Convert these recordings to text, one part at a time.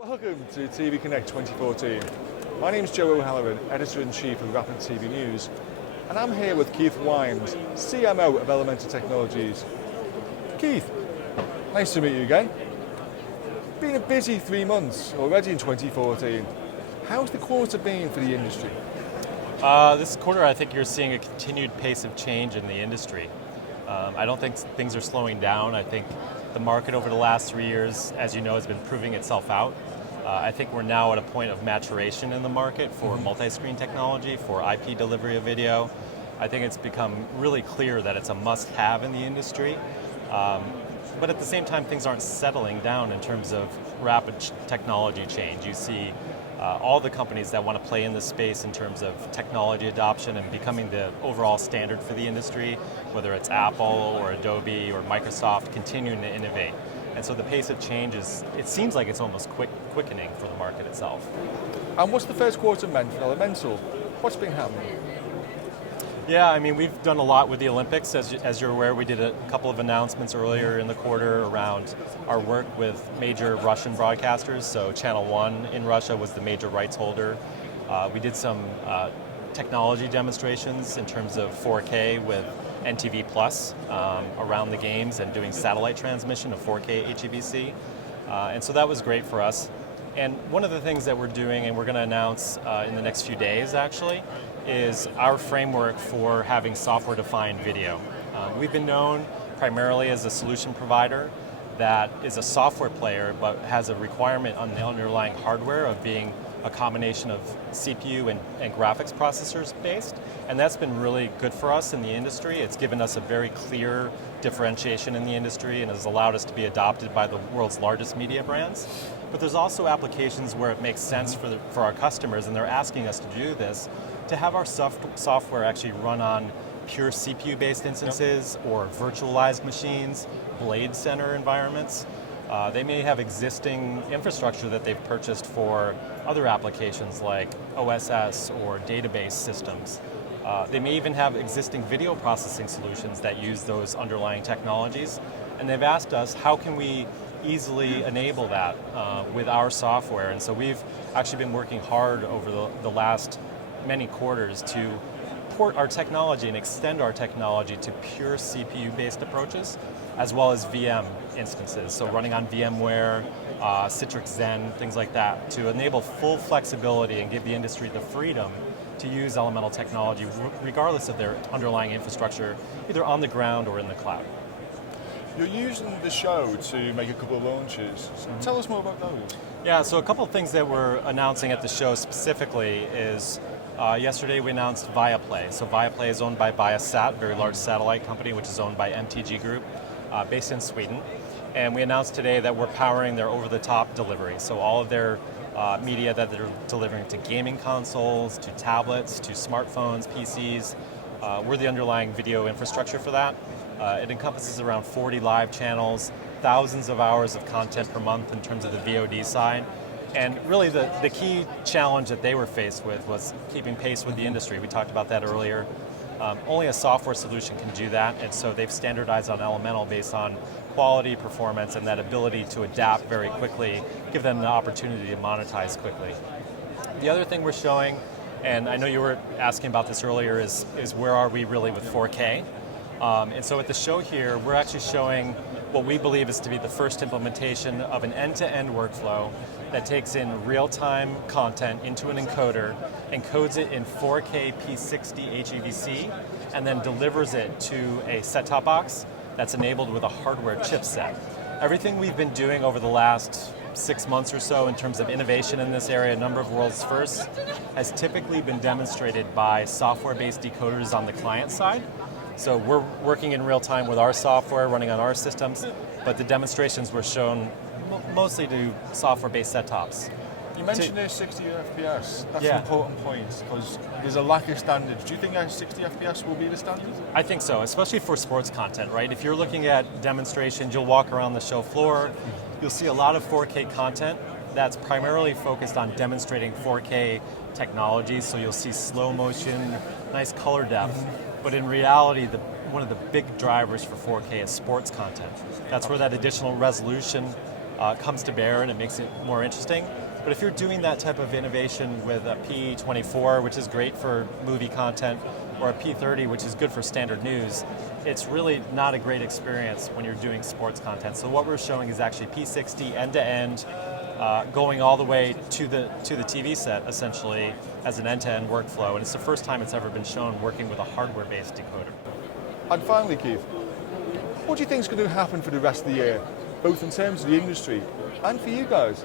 Welcome to TV Connect 2014. My name is Joe O'Halloran, Editor-in-Chief of Rapid TV News, and I'm here with Keith Wymbs, CMO of Elementor Technologies. Keith, nice to meet you again. Been a busy 3 months already in 2014. How's the quarter been for the industry? This quarter, I think you're seeing a continued pace of change in the industry. I don't think things are slowing down. I think the market over the last 3 years, as you know, has been proving itself out. I think we're now at a point of maturation in the market for multi-screen technology, for IP delivery of video. I think it's become really clear that it's a must-have in the industry. But at the same time, things aren't settling down in terms of rapid technology change. You see all the companies that want to play in this space in terms of technology adoption and becoming the overall standard for the industry, whether it's Apple or Adobe or Microsoft, continuing to innovate. And so the pace of change it seems like it's almost quickening for the market itself. And what's the first quarter meant for Elementor? What's been happening? Yeah, I mean, we've done a lot with the Olympics. As you're aware, we did a couple of announcements earlier in the quarter around our work with major Russian broadcasters. So Channel 1 in Russia was the major rights holder. We did some technology demonstrations in terms of 4K with NTV Plus around the games and doing satellite transmission of 4K HEVC. And so that was great for us. And one of the things that we're doing, and we're going to announce in the next few days actually, is our framework for having software-defined video. We've been known primarily as a solution provider that is a software player but has a requirement on the underlying hardware of being a combination of CPU and graphics processors based, and that's been really good for us in the industry. It's given us a very clear differentiation in the industry and has allowed us to be adopted by the world's largest media brands. But there's also applications where it makes sense for our customers, and they're asking us to do this, to have our software actually run on pure CPU-based instances or virtualized machines, blade center environments. They may have existing infrastructure that they've purchased for other applications like OSS or database systems. They may even have existing video processing solutions that use those underlying technologies. And they've asked us, how can we easily enable that with our software? And so we've actually been working hard over the last many quarters to port our technology and extend our technology to pure CPU-based approaches, as well as VM instances. So running on VMware, Citrix Zen, things like that, to enable full flexibility and give the industry the freedom to use elemental technology regardless of their underlying infrastructure, either on the ground or in the cloud. You're using the show to make a couple of launches. So tell us more about those. Yeah, so a couple of things that we're announcing at the show specifically is yesterday we announced Viaplay. So Viaplay is owned by Viasat, a very large satellite company, which is owned by MTG Group, based in Sweden. And we announced today that we're powering their over-the-top delivery. So all of their media that they're delivering to gaming consoles, to tablets, to smartphones, PCs, we're the underlying video infrastructure for that. It encompasses around 40 live channels, thousands of hours of content per month in terms of the VOD side. And really the key challenge that they were faced with was keeping pace with the industry. We talked about that earlier. Only a software solution can do that, and so they've standardized on Elemental based on quality, performance, and that ability to adapt very quickly, give them the opportunity to monetize quickly. The other thing we're showing, and I know you were asking about this earlier, is where are we really with 4K? And so at the show here, we're actually showing what we believe is to be the first implementation of an end-to-end workflow that takes in real-time content into an encoder, encodes it in 4K P60 HEVC, and then delivers it to a set-top box that's enabled with a hardware chipset. Everything we've been doing over the last 6 months or so in terms of innovation in this area, a number of world's firsts, has typically been demonstrated by software-based decoders on the client side. So we're working in real time with our software, running on our systems, but the demonstrations were shown mostly to software-based set-tops. You mentioned there's 60 FPS. That's Yeah. an important point because there's a lack of standards. Do you think 60 FPS will be the standard? I think so, especially for sports content, right? If you're looking at demonstrations, you'll walk around the show floor, you'll see a lot of 4K content that's primarily focused on demonstrating 4K technology, so you'll see slow motion, nice color depth, but in reality, one of the big drivers for 4K is sports content. That's where that additional resolution comes to bear and it makes it more interesting. But if you're doing that type of innovation with a P24, which is great for movie content, or a P30, which is good for standard news, it's really not a great experience when you're doing sports content. So what we're showing is actually P60 end-to-end, going all the way to the TV set, essentially, as an end-to-end workflow. And it's the first time it's ever been shown working with a hardware-based decoder. And finally, Keith, what do you think is going to happen for the rest of the year, both in terms of the industry and for you guys?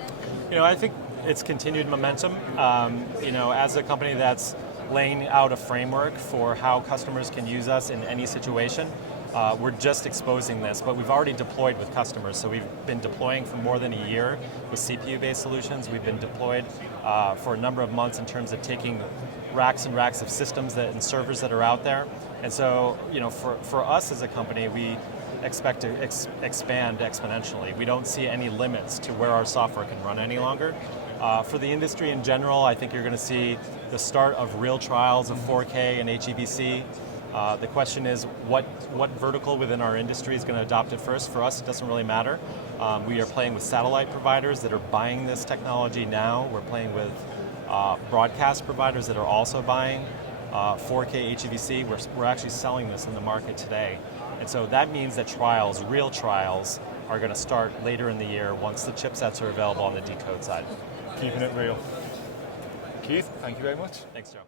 I think it's continued momentum. As a company that's laying out a framework for how customers can use us in any situation, we're just exposing this, but we've already deployed with customers. So we've been deploying for more than a year with CPU-based solutions. We've been deployed for a number of months in terms of taking racks and racks of systems and servers that are out there. And so, for us as a company, we expect to expand exponentially. We don't see any limits to where our software can run any longer. For the industry in general, I think you're going to see the start of real trials of 4K and HEVC. The question is, what vertical within our industry is going to adopt it first? For us, it doesn't really matter. We are playing with satellite providers that are buying this technology now. We're playing with broadcast providers that are also buying 4K HEVC. We're actually selling this in the market today. And so that means that trials, real trials, are going to start later in the year once the chipsets are available on the decode side. Keeping it real. Keith, thank you very much. Thanks, Joe.